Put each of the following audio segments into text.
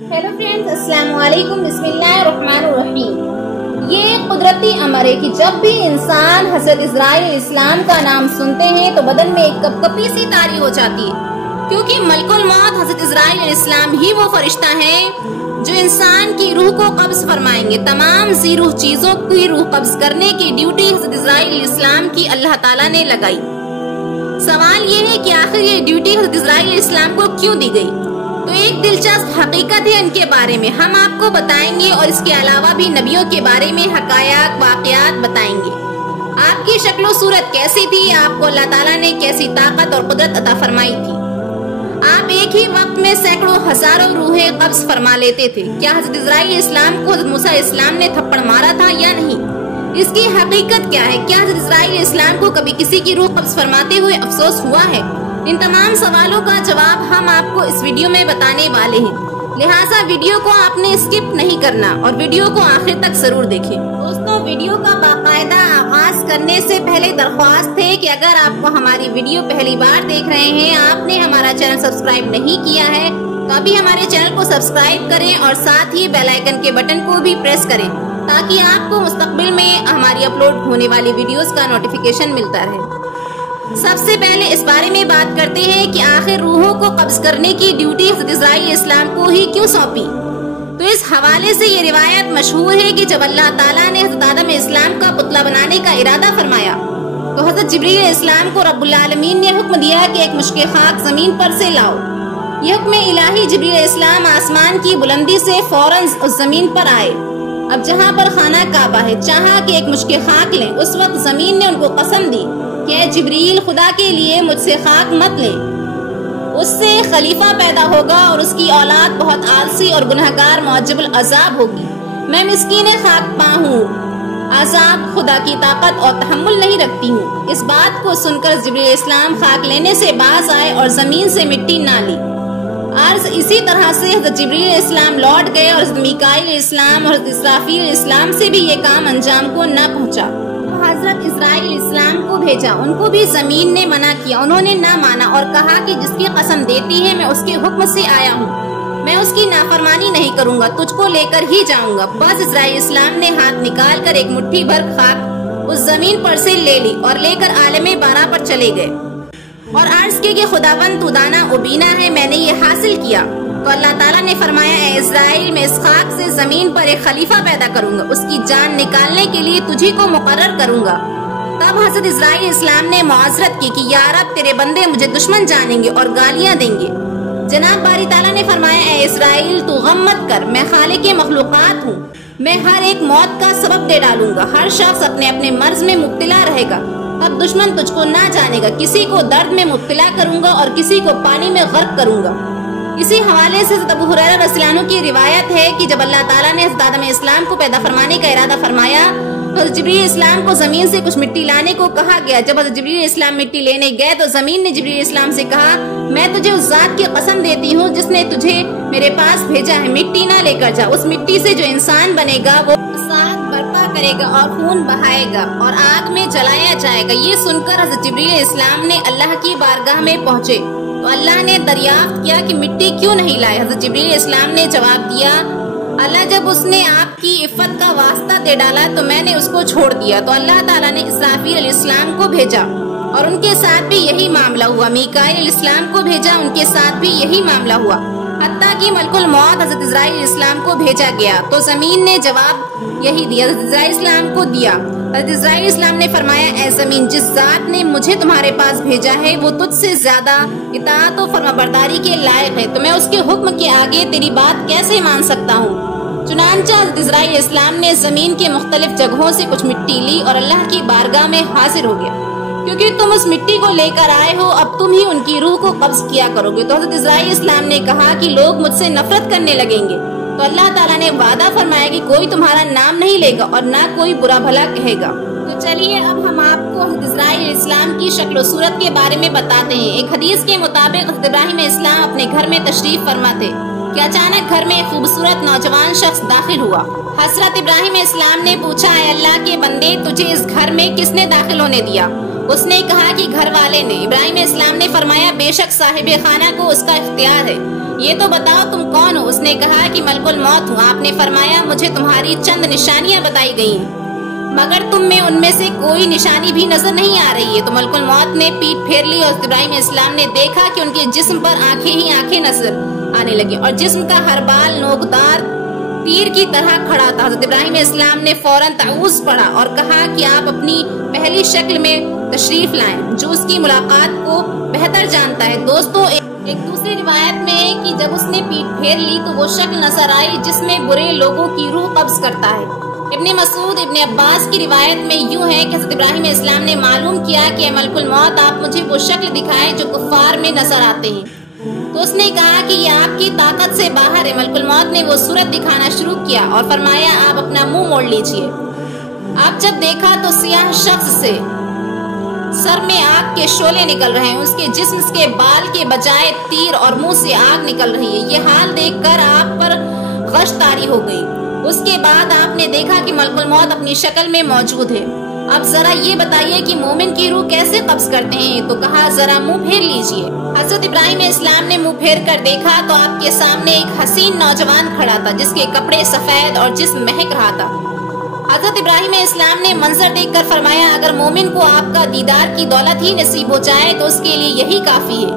Hello friends, السلام علیکم، بسم اللہ الرحمن الرحیم۔ یہ قدرتی امر ہے کہ جب بھی انسان حضرت عزرائیل علیہ السلام کا نام سنتے ہیں تو بدن میں ایک کپکپی سی طاری ہو جاتی ہے، کیونکہ ملک الموت حضرت عزرائیل علیہ السلام ہی وہ فرشتہ ہے جو انسان کی روح کو قبض فرمائیں گے۔ تمام ذی روح چیزوں کی روح قبض کرنے کی ڈیوٹی حضرت عزرائیل علیہ السلام کی اللہ تعالیٰ نے لگائی۔ سوال یہ ہے کہ آخر یہ ڈیوٹی حضرت عزرائیل علیہ السلام کو کیوں دی گئی؟ تو ایک دلچسپ حقیقت ہے ان کے بارے میں ہم آپ کو بتائیں گے، اور اس کے علاوہ بھی نبیوں کے بارے میں حقائق واقعات بتائیں گے۔ آپ کی شکل و صورت کیسی تھی، آپ کو اللہ تعالیٰ نے کیسی طاقت اور قدرت عطا فرمائی تھی، آپ ایک ہی وقت میں سینکڑوں ہزاروں روحیں قبض فرما لیتے تھے۔ کیا حضرت عزرائیل علیہ السلام کو حضرت موسیٰ علیہ السلام نے تھپڑ مارا تھا یا نہیں؟ اس کی حقیقت کیا ہے؟ کیا حضرت عزرائیل علیہ السلام کو کبھی کسی کی روح قبض فرماتے ہوئے افسوس ہوا ہے؟ ان تمام سوالوں کا جواب ہم آپ کو اس ویڈیو میں بتانے والے ہیں، لہٰذا ویڈیو کو آپ نے اسکپ نہیں کرنا اور ویڈیو کو آخر تک ضرور دیکھیں۔ دوستوں، ویڈیو کا باقاعدہ آغاز کرنے سے پہلے درخواست ہے کہ اگر آپ کو ہماری ویڈیو پہلی بار دیکھ رہے ہیں، آپ نے ہمارا چینل سبسکرائب نہیں کیا ہے تو ابھی ہمارے چینل کو سبسکرائب کریں اور ساتھ ہی بیل آئیکن کے بٹن کو بھی پریس کریں تاکہ آپ کو مستقبل میں ہماری اپلوڈ ہونے والی ویڈیوز کا نوٹیفیکیشن ملتا رہے۔ سب سے پہلے اس بارے میں بات کرتے ہیں کہ آخر روحوں کو قبض کرنے کی ڈیوٹی حضرت عزرائیل علیہ السلام کو ہی کیوں سونپی؟ تو اس حوالے سے یہ روایت مشہور ہے کہ جب اللہ تعالیٰ نے حضرت آدم علیہ السلام کا پتلا بنانے کا ارادہ فرمایا تو حضرت جبریل علیہ السلام کو رب العالمین نے حکم دیا کہ ایک مشق خاک زمین پر سے لاؤ۔ یہ حکم الہی جبریل علیہ السلام آسمان کی بلندی سے فوراً اس زمین پر آئے۔ اب جہاں پر خانہ کعبہ ہے چاہا کہ ایک مشق خاک لیں، اس وقت زمین نے ان کو قسم دی کہ اے جبریل، خدا کے لیے مجھ سے خاک مت لیں، اس سے خلیفہ پیدا ہوگا اور اس کی اولاد بہت آلسی اور گنہگار معجب العذاب ہوگی۔ میں مسکین خاک پا ہوں، عذاب خدا کی طاقت اور تحمل نہیں رکھتی ہوں۔ اس بات کو سن کر جبریل علیہ السلام خاک لینے سے باز آئے اور زمین سے مٹی نہ لی۔ عرض اسی طرح سے حضرت جبریل علیہ السلام لوٹ گئے اور حضرت میکائیل علیہ السلام اور حضرت اسرافیل علیہ السلام سے بھی یہ کام انجام کو نہ پہنچا۔ حضرت عزرائیل علیہ السلام کو بھیجا، ان کو بھی زمین نے منع کیا، انہوں نے نہ مانا اور کہا کہ جس کی قسم دیتی ہے میں اس کے حکم سے آیا ہوں، میں اس کی نافرمانی نہیں کروں گا، تجھ کو لے کر ہی جاؤں گا۔ بس عزرائیل علیہ السلام نے ہاتھ نکال کر ایک مٹھی بھر خاک اس زمین پر سے لے لی اور لے کر عالم بارہ پر چلے گئے اور عرض کی کہ خداوند تو دانا ابینا ہے، میں نے یہ حاصل کیا۔ تو اللہ تعالیٰ نے فرمایا، اے اسرائیل، میں اس خاک سے زمین پر ایک خلیفہ پیدا کروں گا، اس کی جان نکالنے کے لیے تجھی کو مقرر کروں گا۔ تب حضرت عزرائیل علیہ السلام نے معذرت کی کہ یا رب، تیرے بندے مجھے دشمن جانیں گے اور گالیاں دیں گے۔ جناب باری تعالیٰ نے فرمایا، اے اسرائیل، تو غم مت کر، میں خالق مخلوقات ہوں، میں ہر ایک موت کا سبب دے ڈالوں گا، ہر شخص اپنے اپنے مرض میں مبتلا رہے گا، تب دشمن تجھ کو نہ جانے گا، کسی کو درد میں مبتلا کروں گا اور کسی کو پانی میں غرق کروں گا۔ اسی حوالے سے حضرت ابو ہریرہ رضی اللہ عنہ کی روایت ہے کہ جب اللہ تعالیٰ نے حضرت آدم علیہ السلام کو پیدا فرمانے کا ارادہ فرمایا تو حضرت جبریل علیہ السلام کو زمین سے کچھ مٹی لانے کو کہا گیا۔ جب حضرت جبریل علیہ السلام مٹی لینے گئے تو زمین نے جبریل علیہ السلام سے کہا، میں تجھے اس ذات کی قسم دیتی ہوں جس نے تجھے میرے پاس بھیجا ہے، مٹی نہ لے کر جا، اس مٹی سے جو انسان بنے گا وہ فساد برپا کرے گا اور خون بہائے گا اور آگ میں جلایا جائے گا۔ یہ سن کر حضرت جبریل علیہ السلام نے اللہ کی بارگاہ میں پہنچے تو اللہ نے دریافت کیا کہ مٹی کیوں نہیں لائے؟ حضرت جبریل علیہ السلام نے جواب دیا، اللہ جب اس نے آپ کی عفت کا واسطہ دے ڈالا تو میں نے اس کو چھوڑ دیا۔ تو اللہ تعالیٰ نے اسرافیل علیہ السلام کو بھیجا اور ان کے ساتھ بھی یہی معاملہ ہوا، میکائیل علیہ السلام کو بھیجا، ان کے ساتھ بھی یہی معاملہ ہوا، حتیٰ کہ ملک الموت حضرت عزرائیل علیہ السلام کو بھیجا گیا تو زمین نے جواب یہی دیا، حضرت عزرائیل علیہ السلام کو دیا۔ حضرت عزرائیل علیہ السلام نے فرمایا، اے زمین، جس ذات نے مجھے تمہارے پاس بھیجا ہے وہ تجھ سے زیادہ اطاعت و فرمانبرداری کے لائق ہے، تو میں اس کے حکم کے آگے تیری بات کیسے مان سکتا ہوں؟ چنانچہ حضرت عزرائیل علیہ السلام نے زمین کے مختلف جگہوں سے کچھ مٹی لی اور اللہ کی بارگاہ میں حاضر ہو گیا، کیونکہ تم اس مٹی کو لے کر آئے ہو، اب تم ہی ان کی روح کو قبض کیا کرو گے۔ تو حضرت عزرائیل علیہ السلام نے کہا کہ لوگ مجھ سے نفرت کرنے لگیں گے، تو اللہ تعالیٰ نے وعدہ فرمایا کہ کوئی تمہارا نام نہیں لے گا اور نہ کوئی برا بھلا کہے گا۔ تو چلیے اب ہم آپ کو حضرت عزرائیل علیہ السلام کی شکل و صورت کے بارے میں بتاتے ہیں۔ ایک حدیث کے مطابق حضرت ابراہیم علیہ السلام اپنے گھر میں تشریف فرما تھے کہ اچانک گھر میں ایک خوبصورت نوجوان شخص داخل ہوا۔ حضرت ابراہیم علیہ السلام نے پوچھا، اے اللہ کے بندے، تجھے اس گھر میں کس نے داخل ہونے دیا؟ اس نے کہا کہ گھر والے نے۔ ابراہیم علیہ السلام نے فرمایا، بے شک صاحب خانہ کو اس کا اختیار ہے، یہ تو بتاؤ تم کون ہو؟ اس نے کہا کہ ملک الموت ہوں۔ آپ نے فرمایا مجھے تمہاری چند نشانیاں بتائی گئی ہیں مگر تم میں ان میں سے کوئی نشانی بھی نظر نہیں آ رہی ہے۔ تو ملک الموت نے پیٹ پھیر لی اور ابراہیم علیہ السلام نے دیکھا کہ ان کے جسم پر آنکھیں ہی آنکھیں نظر آنے لگی اور جسم کا ہر بال نوکدار تیر کی طرح کھڑا تھا۔ حضرت ابراہیم علیہ السلام نے فوراً تعوذ پڑھا اور کہا کہ آپ اپنی پہلی شکل میں تشریف لائیں جو اس کی ملاقات کو بہتر جانتا ہے۔ دوستو، ایک دوسری روایت میں ہے کہ جب اس نے پیٹ پھیر لی تو وہ شکل نظر آئی جس میں برے لوگوں کی روح قبض کرتا ہے۔ ابن مسعود، ابن عباس کی روایت میں یوں ہے کہ حضرت ابراہیم علیہ السلام نے معلوم کیا کہ اے ملک الموت، آپ مجھے وہ شکل دکھائیں جو کفار میں نظر آتے ہیں۔ تو اس نے کہا کہ یہ آپ کی طاقت سے باہر ہے۔ ملک الموت نے وہ صورت دکھانا شروع کیا اور فرمایا آپ اپنا منہ موڑ لیجئے۔ آپ جب دیکھا تو سیاہ شخص سے سر میں آگ کے شعلے نکل رہے ہیں، اس کے جسم کے بال کے بجائے تیر اور منہ سے آگ نکل رہی ہے۔ یہ حال دیکھ کر آپ پر غش طاری ہو گئی۔ اس کے بعد آپ نے دیکھا کہ ملک الموت اپنی شکل میں موجود ہے۔ اب ذرا یہ بتائیے کہ مومن کی روح کیسے قبض کرتے ہیں؟ تو کہا ذرا منہ پھیر لیجئے۔ حضرت ابراہیم علیہ السلام نے منہ پھیر کر دیکھا تو آپ کے سامنے ایک حسین نوجوان کھڑا تھا جس کے کپڑے سفید اور جسم مہک رہا تھا۔ حضرت ابراہیم علیہ السلام نے منظر دیکھ کر فرمایا اگر مومن کو آپ کا دیدار کی دولت ہی نصیب ہو جائے تو اس کے لیے یہی کافی ہے۔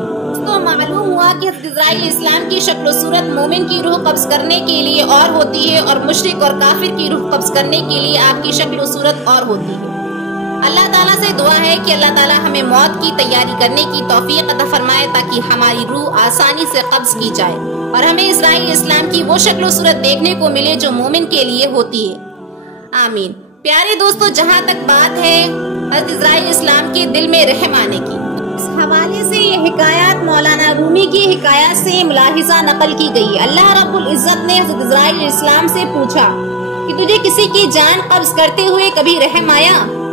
تو معلوم ہوا کہ حضرت اسرائیل علیہ السلام کی شکل و صورت مومن کی روح قبض کرنے کے لیے اور ہوتی ہے اور مشرک اور کافر کی روح قبض کرنے کے لیے آپ کی شکل و صورت اور ہوتی ہے۔ اللہ تعالیٰ سے دعا ہے کہ اللہ تعالیٰ ہمیں موت کی تیاری کرنے کی توفیق عطا فرمائے تاکہ ہماری روح آسانی سے قبض کی جائے اور ہمیں اسرائیل علیہ السلام کی وہ شکل و صورت دیکھنے کو ملے جو مومن کے لیے ہوتی ہے۔ آمین۔ پیارے دوستو، جہاں تک بات ہے حضرت اسرائیل علیہ السلام کے دل میں رحم آنے کی، اس حوالے سے یہ حکایات مولانا رومی کی حکایات سے ملاحظہ نقل کی گئی۔ اللہ رب العزت نے حضرت اسرائیل علیہ السلام سے پوچھا کہ تجھے کسی کی جان قبض کرتے ہوئے کبھی رحم آیا؟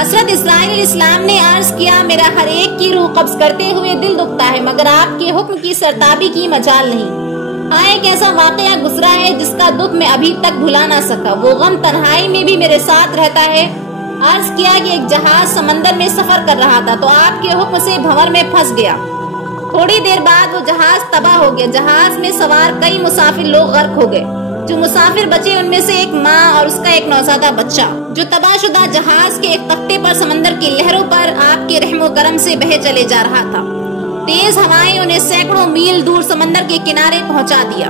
حضرت اسرائیل علیہ السلام نے عرض کیا میرا ہر ایک کی روح قبض کرتے ہوئے دل دکھتا ہے مگر آپ کے حکم کی سرتابی کی مجال نہیں۔ ہاں، ایک ایسا واقعہ گزرا ہے جس کا دکھ میں ابھی تک بھلا نہ سکا، وہ غم تنہائی میں بھی میرے ساتھ رہتا ہے۔ عرض کیا کہ ایک جہاز سمندر میں سفر کر رہا تھا تو آپ کے حکم سے بھنور میں پھنس گیا۔ تھوڑی دیر بعد وہ جہاز تباہ ہو گیا۔ جہاز میں سوار کئی مسافر لوگ غرق ہو گئے۔ جو مسافر بچے ان میں سے ایک ماں اور اس کا ایک نوزادہ بچہ جو تباہ شدہ جہاز کے ایک تختے پر سمندر کی لہروں پر آپ کے رحم و کرم سے بہے چلے جا رہا تھا۔ تیز ہوائیں انہیں سینکڑوں میل دور سمندر کے کنارے پہنچا دیا۔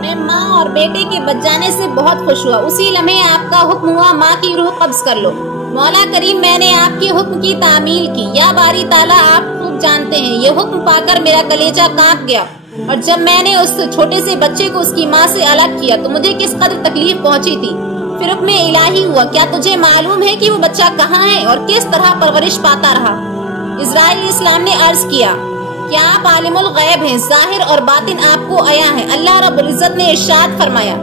میں ماں اور بیٹے کے بچ جانے سے بہت خوش ہوا۔ اسی لمحے آپ کا حکم ہوا ماں کی روح قبض کر لو۔ مولا کریم، میں نے آپ کے حکم کی تعمیل کی۔ یا باری تعالیٰ، آپ خوب جانتے ہیں یہ حکم پا کر میرا کلیجہ کانپ گیا اور جب میں نے اس چھوٹے سے بچے کو اس کی ماں سے الگ کیا تو مجھے کس قدر تکلیف پہنچی تھی۔ پھر حکم الہی ہوا۔ کیا تجھے معلوم ہے کہ وہ بچہ کہاں ہے اور کس طرح پرورش پاتا رہا؟ اسرائیل علیہ السلام نے عرض کیا کیا آپ عالم الغیب ہیں؟ ظاہر اور باطن آپ کو عیاں ہے۔ اللہ رب العزت نے ارشاد فرمایا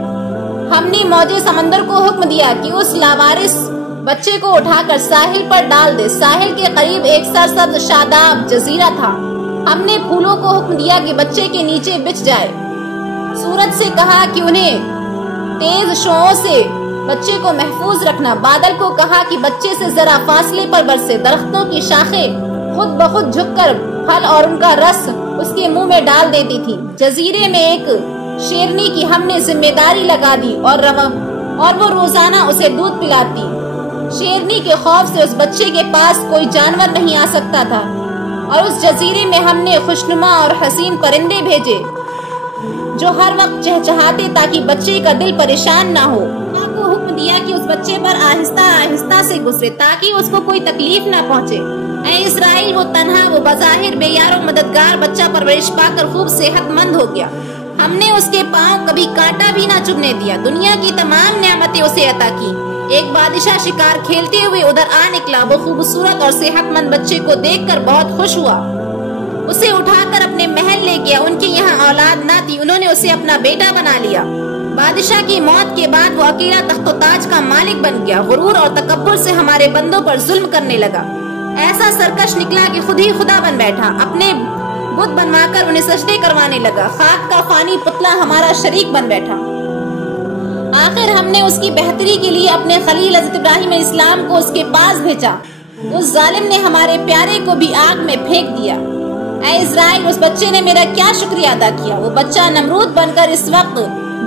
ہم نے موج سمندر کو حکم دیا کہ اس لاوارث بچے کو اٹھا کر ساحل پر ڈال دے۔ ساحل کے قریب ایک سرسبز شاداب جزیرہ تھا۔ ہم نے پھولوں کو حکم دیا کہ بچے کے نیچے بچھ جائے۔ سورج سے کہا کہ انہیں تیز شعاعوں سے بچے کو محفوظ رکھنا۔ بادل کو کہا کہ بچے سے ذرا فاصلے پر برسے۔ درختوں کی شاخیں خود بخود جھک کر پھل اور ان کا رس اس کے منہ میں ڈال دیتی تھی۔ جزیرے میں ایک شیرنی کی ہم نے ذمہ داری لگا دی اور وہ روزانہ اسے دودھ پلاتی۔ شیرنی کے خوف سے اس بچے کے پاس کوئی جانور نہیں آ سکتا تھا اور اس جزیرے میں ہم نے خوشنما اور حسین پرندے بھیجے جو ہر وقت چہچہاتے تاکہ بچے کا دل پریشان نہ ہو۔ ماں کو حکم دیا کہ اس بچے پر آہستہ آہستہ سے گزرے تاکہ اس کو کوئی تکلیف نہ پہنچے۔ اے اسرائیل، وہ تنہا، وہ بظاہر بے یار و مددگار بچہ پرورش پا کر خوب صحت مند ہو گیا۔ ہم نے اس کے پاؤں کبھی کانٹا بھی نہ چبھنے دیا۔ دنیا کی تمام نعمتیں اسے عطا کی۔ ایک بادشاہ شکار کھیلتے ہوئے ادھر آ نکلا۔ وہ خوبصورت اور صحت مند بچے کو دیکھ کر بہت خوش ہوا۔ اسے اٹھا کر اپنے محل لے گیا۔ ان کے یہاں اولاد نہ تھی، انہوں نے اسے اپنا بیٹا بنا لیا۔ بادشاہ کی موت کے بعد وہ اکیلا تخت و تاج کا مالک بن گیا۔ غرور اور تکبر سے ہمارے بندوں پر ظلم کرنے لگا۔ ایسا سرکش نکلا کہ خود ہی خدا بن بیٹھا۔ اپنے بت بنوا کر انہیں سجدے کروانے لگا۔ خاک کا فانی پتلا ہمارا شریک بن بیٹھا۔ آخر ہم نے اس کی بہتری کے لیے اپنے خلیل حضرت ابراہیم علیہ السلام کو اس کے پاس بھیجا۔ اس ظالم نے ہمارے پیارے کو بھی آگ میں پھینک دیا۔ اے اسرائیل، اس بچے نے میرا کیا شکریہ ادا کیا؟ وہ بچہ نمرود بن کر اس وقت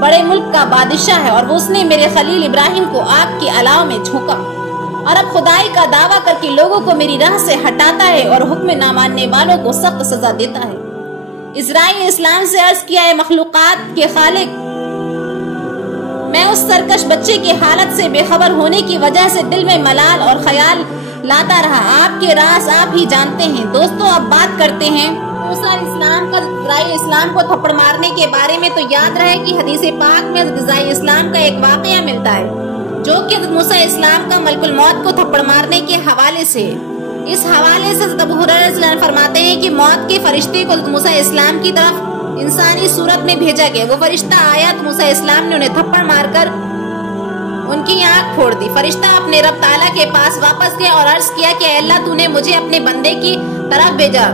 بڑے ملک کا بادشاہ ہے، اور اس نے میرے خلیل ابراہیم کو آگ کے الاؤ میں جھونکا، اور اب خدائی کا دعویٰ کر کے لوگوں کو میری راہ سے ہٹاتا ہے اور حکم نہ ماننے والوں کو سخت سزا دیتا ہے۔ اسرائیل نے اسلام سے عرض کیا، اے مخلوقات کے خالق، میں اس سرکش بچے کی حالت سے بے خبر ہونے کی وجہ سے دل میں ملال اور خیال لاتا رہا۔ آپ کے راز آپ ہی جانتے ہیں۔ دوستو، اب بات کرتے ہیں موسیٰ علیہ السلام کا اسرائیل اسلام کو تھپڑ مارنے کے بارے میں۔ تو یاد رہے کہ حدیث پاک میں حضرت اسرائیل اسلام کا ایک واقعہ ملتا ہے جو کہ حضرت موسیٰ علیہ السلام کا ملک الموت کو تھپڑ مارنے کے حوالے سے۔ اس حوالے سے حضرت ابو ہریرہ رضی اللہ عنہ فرماتے ہیں کہ موت کے فرشتے کو حضرت موسیٰ علیہ السلام کی طرف انسانی صورت میں بھیجا گیا۔ وہ فرشتہ آیا تو موسیٰ علیہ السلام نے انہیں تھپڑ مار کر ان کی آنکھ پھوڑ دی۔ فرشتہ اپنے رب تعالیٰ کے پاس واپس گیا اور عرض کیا کہ اے اللہ، تو نے مجھے اپنے بندے کی طرف بھیجا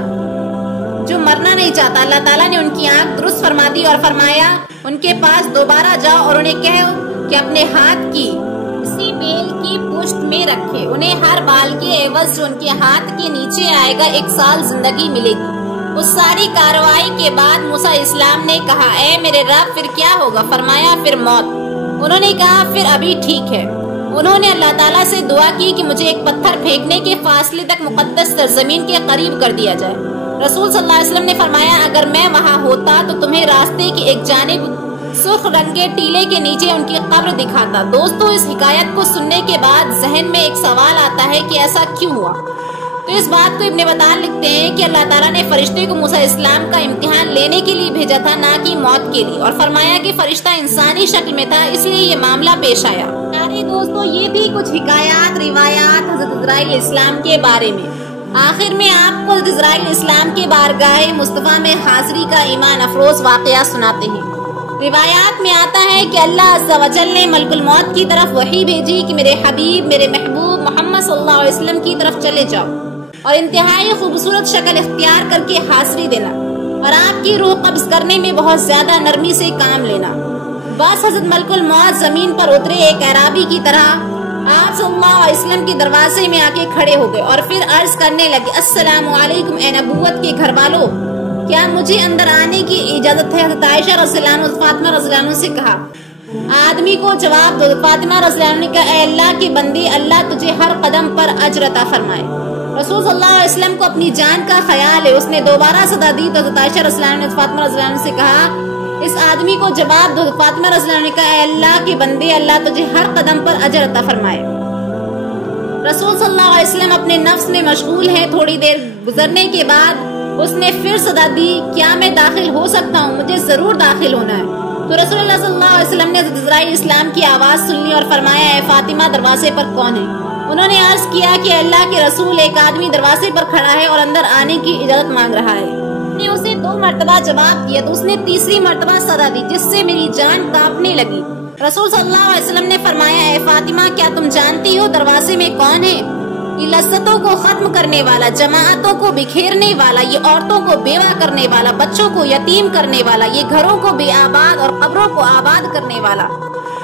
جو مرنا نہیں چاہتا۔ اللہ تعالیٰ نے ان کی آنکھ درست فرما دی اور فرمایا ان کے پاس دوبارہ جاؤ اور انہیں کہو کہ اپنے ہاتھ کی اسی بیل کی پشت میں رکھے، انہیں ہر بال کے عوض جو ان کے ہاتھ کے نیچے آئے گا 1 سال زندگی ملے گی۔ اس ساری کارروائی کے بعد موسیٰ علیہ السلام نے کہا، اے میرے رب، پھر کیا ہوگا؟ فرمایا، پھر موت۔ انہوں نے کہا، پھر ابھی ٹھیک ہے۔ انہوں نے اللہ تعالیٰ سے دعا کی کہ مجھے ایک پتھر پھینکنے کے فاصلے تک مقدس سرزمین کے قریب کر دیا جائے۔ رسول صلی اللہ علیہ وسلم نے فرمایا، اگر میں وہاں ہوتا تو تمہیں راستے کی ایک جانب سرخ رنگ کے ٹیلے کے نیچے ان کی قبر دکھاتا۔ دوستو، اس حکایت کو سننے کے بعد ذہن میں ایک سوال آتا ہے کہ ایسا کیوں ہوا؟ تو اس بات کو ابن بطال لکھتے ہیں کہ اللہ تعالیٰ نے فرشتے کو موسیٰ علیہ السلام کا امتحان لینے کے لیے بھیجا تھا، نہ کہ موت کے لیے، اور فرمایا کہ فرشتہ انسانی شکل میں تھا، اس لیے یہ معاملہ پیش آیا۔ پیارے دوستو، یہ تھی کچھ حکایات، روایات حضرت اسرائیل علیہ السلام کے بارے میں۔ آخر میں آپ کو حضرت اسرائیل علیہ السلام کے بارگاہ مصطفیٰ میں حاضری کا ایمان افروز واقعہ سناتے ہیں۔ روایات میں آتا ہے کہ اللہ عز و جل نے ملک الموت کی طرف وحی بھیجی کہ میرے حبیب، میرے محبوب محمد صلی اللہ علیہ وسلم کی طرف چلے جاؤ اور انتہائی خوبصورت شکل اختیار کر کے حاضری دینا، اور آپ کی روح قبض کرنے میں بہت زیادہ نرمی سے کام لینا۔ بس حضرت ملک الموت زمین پر اترے ایک اعرابی کی طرح آپ صلی اللہ علیہ وسلم کے دروازے میں آ کے کھڑے ہو گئے اور پھر عرض کرنے لگے، السلام علیکم اے نبوت کے گھر والوں، کیا مجھے اندر آنے کی اجازت ہے؟ حضرت عائشہ رضی اللہ عنہ فاطمہ رضی اللہ عنہ سے کہا۔ آدمی کو جواب دو۔ فاطمہ رضی اللہ عنہ نے کہا، اے اللہ کے بندے، اللہ تجھے ہر قدم پر اجر عطا فرمائے۔ رسول صلی اللہ علیہ وسلم کو اپنی جان کا خیال ہے، اس نے دوبارہ صدا دی تو حضرت عائشہ رضی اللہ عنہ نے فاطمہ رضی اللہ عنہ سے کہا، اس آدمی کو جواب دو۔ فاطمہ رضی اللہ عنہ نے کہا، اے اللہ کے بندے، اللہ تجھے ہر قدم پر اجر عطا فرمائے۔ رسول صلی اللہ علیہ وسلم اپنے نفس میں مشغول ہیں۔ تھوڑی دیر گزرنے کے بعد اس نے پھر صدا دی، کیا میں داخل ہو سکتا ہوں؟ مجھے ضرور داخل ہونا ہے۔ تو رسول اللہ صلی اللہ علیہ وسلم نے حضرت اسرائیل اسلام کی آواز سن لی اور فرمایا، اے فاطمہ، دروازے پر کون ہے؟ انہوں نے عرض کیا کہ اللہ کے رسول، ایک آدمی دروازے پر کھڑا ہے اور اندر آنے کی اجازت مانگ رہا ہے۔ نے اسے 2 مرتبہ جواب دیا تو اس نے تیسری مرتبہ صدا دی، جس سے میری جان کانپنے لگی۔ رسول صلی اللہ علیہ وسلم نے فرمایا، اے فاطمہ، کیا تم جانتی ہو دروازے میں کون ہے؟ یہ لذتوں کو ختم کرنے والا، جماعتوں کو بکھیرنے والا، یہ عورتوں کو بیوہ کرنے والا، بچوں کو یتیم کرنے والا، یہ گھروں کو بے آباد اور قبروں کو آباد کرنے والا،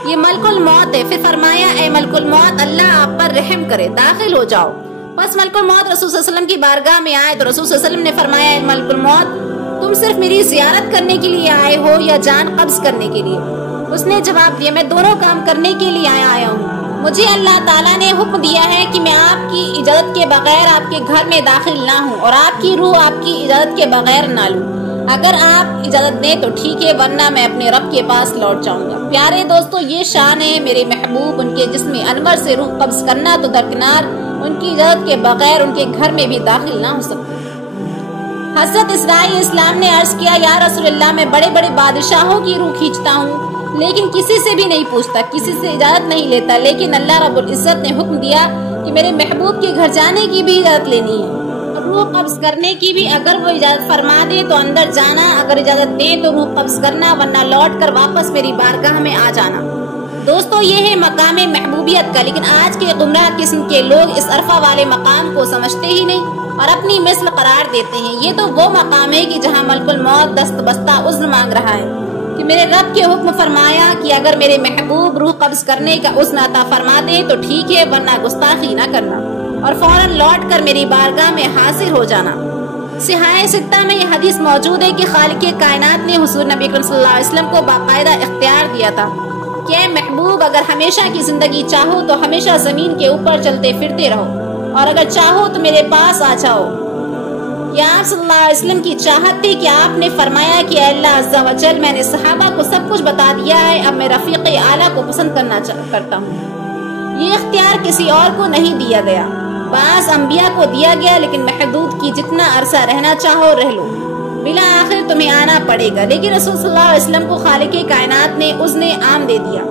یہ ملک الموت ہے۔ پھر فرمایا، اے ملک الموت، اللہ آپ پر رحم کرے، داخل ہو جاؤ۔ بس ملک الموت رسول صلی اللہ علیہ وسلم کی بارگاہ میں آئے تو رسول صلی اللہ علیہ وسلم نے فرمایا، اے ملک الموت، تم صرف میری زیارت کرنے کے لیے آئے ہو یا جان قبض کرنے کے لیے؟ اس نے جواب دیا، میں دونوں کام کرنے کے لیے آیا ہوں۔ مجھے اللہ تعالیٰ نے حکم دیا ہے کہ میں آپ کی اجازت کے بغیر آپ کے گھر میں داخل نہ ہوں اور آپ کی روح آپ کی اجازت کے بغیر نہ لوں۔ اگر آپ اجازت دیں تو ٹھیک ہے، ورنہ میں اپنے رب کے پاس لوٹ جاؤں گا۔ پیارے دوستو، یہ شان ہے میرے محبوب، ان کے جسم انور سے روح قبض کرنا تو درکنار، ان کی اجازت کے بغیر ان کے گھر میں بھی داخل نہ ہو سکتے۔ حضرت اسرائیل اسلام نے عرض کیا، یا رسول اللہ، میں بڑے بڑے بادشاہوں کی روح کھینچتا ہوں لیکن کسی سے بھی نہیں پوچھتا، کسی سے اجازت نہیں لیتا، لیکن اللہ رب العزت نے حکم دیا کہ میرے محبوب کے گھر جانے کی بھی اجازت لینی ہے، روح قبض کرنے کی بھی۔ اگر وہ اجازت فرما دے تو اندر جانا، اگر اجازت دیں تو روح قبض کرنا، ورنہ لوٹ کر واپس میری بارگاہ میں آ جانا۔ دوستو، یہ ہے مقام محبوبیت کا، لیکن آج کے گمراہ قسم کے لوگ اس عرفہ والے مقام کو سمجھتے ہی نہیں اور اپنی مثل قرار دیتے ہیں۔ یہ تو وہ مقام ہے کہ جہاں ملک الموت دست بستہ عذر مانگ رہا ہے کہ میرے رب کے حکم فرمایا کہ اگر میرے محبوب روح قبض کرنے کا عذر عطا فرما دے تو ٹھیک ہے، ورنہ گستاخی نہ کرنا اور فوراً لوٹ کر میری بارگاہ میں حاضر ہو جانا۔ صحیح ستہ میں یہ حدیث موجود ہے کہ خالق کائنات نے حضور نبی اکرم صلی اللہ علیہ وسلم کو باقاعدہ اختیار دیا تھا کہ اے محبوب، اگر ہمیشہ کی زندگی چاہو تو ہمیشہ زمین کے اوپر چلتے پھرتے رہو، اور اگر چاہو تو میرے پاس آ جاؤ۔ یہ آپ صلی اللہ علیہ وسلم کی چاہت تھی کہ آپ نے فرمایا کہ اے اللہ عز و جل، میں نے صحابہ کو سب کچھ بتا دیا ہے، اب میں رفیق اعلیٰ کو پسند کرتا ہوں۔ یہ اختیار کسی اور کو نہیں دیا گیا، بعض انبیاء کو دیا گیا، لیکن محدود کی جتنا عرصہ رہنا چاہو رہ لو، بلا آخر تمہیں آنا پڑے گا۔ لیکن رسول صلی اللہ علیہ وسلم کو خالق کائنات نے اذن عام دے دیا،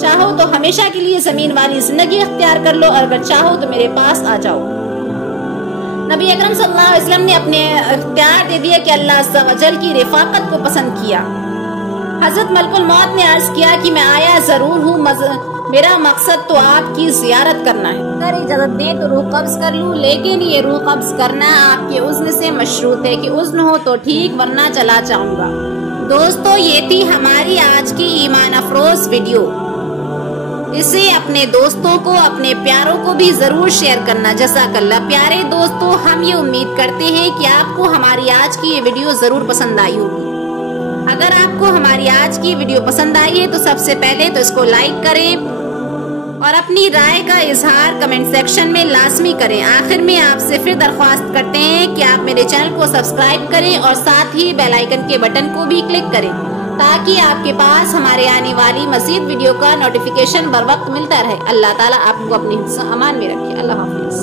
چاہو تو ہمیشہ کے لیے زمین والی زندگی اختیار کر لو، اور اگر چاہو تو میرے پاس آ جاؤ۔ نبی اکرم صلی اللہ علیہ وسلم نے اپنے اختیار دے دیا کہ اللہ عز و جل کی رفاقت کو پسند کیا۔ حضرت ملک الموت نے عرض کیا کہ میں آیا ضرور ہوں، میرا مقصد تو آپ کی زیارت کرنا ہے، اگر اجازت دیں تو روح قبض کر لوں، لیکن یہ روح قبض کرنا آپ کے اذن سے مشروط ہے کہ اذن ہو تو ٹھیک، ورنہ چلا جاؤں گا۔ دوستو، یہ تھی ہماری آج کی ایمان افروز ویڈیو، اسے اپنے دوستوں کو، اپنے پیاروں کو بھی ضرور شیئر کرنا۔ جزاک اللہ۔ پیارے دوستو، ہم یہ امید کرتے ہیں کہ آپ کو ہماری آج کی یہ ویڈیو ضرور پسند آئی ہوگی۔ اگر آپ کو ہماری آج کی ویڈیو پسند آئی ہے تو سب سے پہلے تو اس کو لائک کریں اور اپنی رائے کا اظہار کمنٹ سیکشن میں لازمی کریں۔ آخر میں آپ سے پھر درخواست کرتے ہیں کہ آپ میرے چینل کو سبسکرائب کریں اور ساتھ ہی بیل آئیکن کے بٹن کو بھی کلک کریں تاکہ آپ کے پاس ہمارے آنے والی مزید ویڈیو کا نوٹیفیکیشن بر وقت ملتا رہے۔ اللہ تعالیٰ آپ کو اپنے امان میں رکھے۔ اللہ حافظ۔